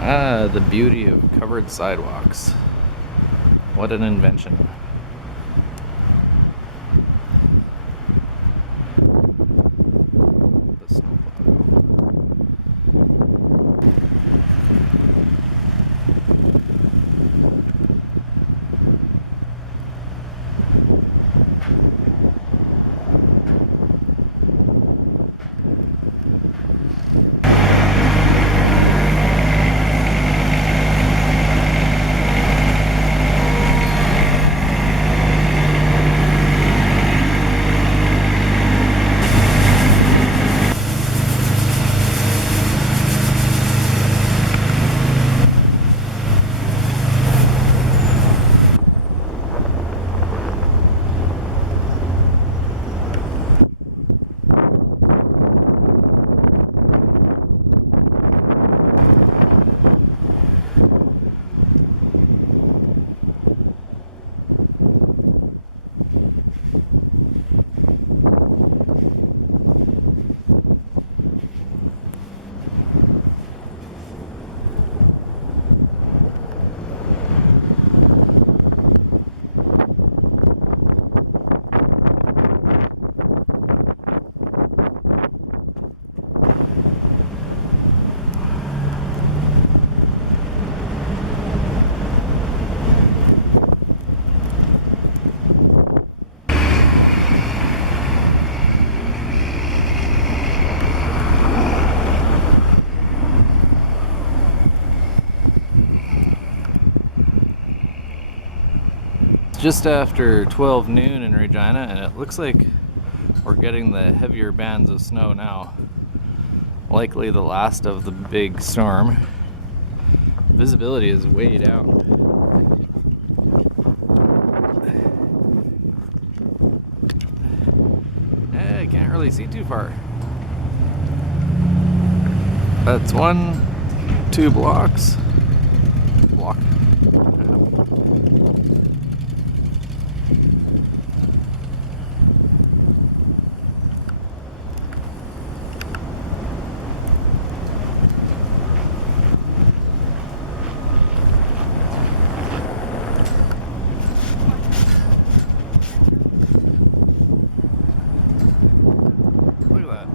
Ah, the beauty of covered sidewalks. What an invention. The snowplow. Just after 12 noon in Regina, and it looks like we're getting the heavier bands of snow now. Likely the last of the big storm. Visibility is way down. I can't really see too far. That's 2 blocks. Block. Look at that.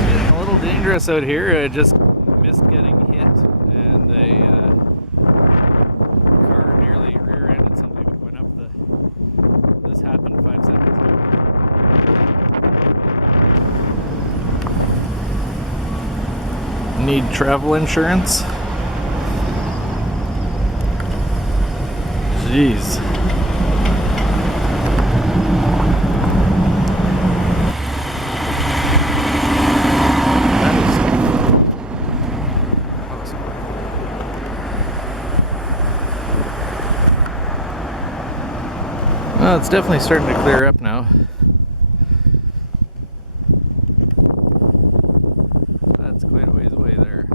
Getting a little dangerous out here. I just missed getting hit, and a car nearly rear-ended somebody that went up the. This happened 5 seconds ago. Need travel insurance? Jeez. That is awesome. Well, it's definitely starting to clear up now. That's quite a ways away there.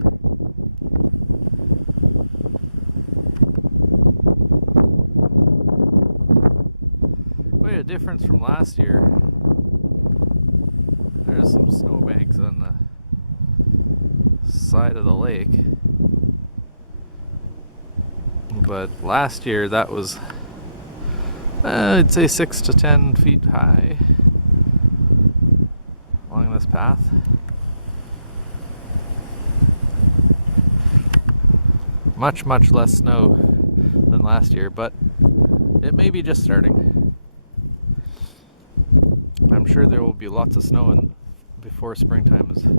Quite a difference from last year. There's some snowbanks on the side of the lake. But last year that was, I'd say 6 to 10 feet high along this path. Much less snow than last year, but it may be just starting. I'm sure there will be lots of snow before springtime is here.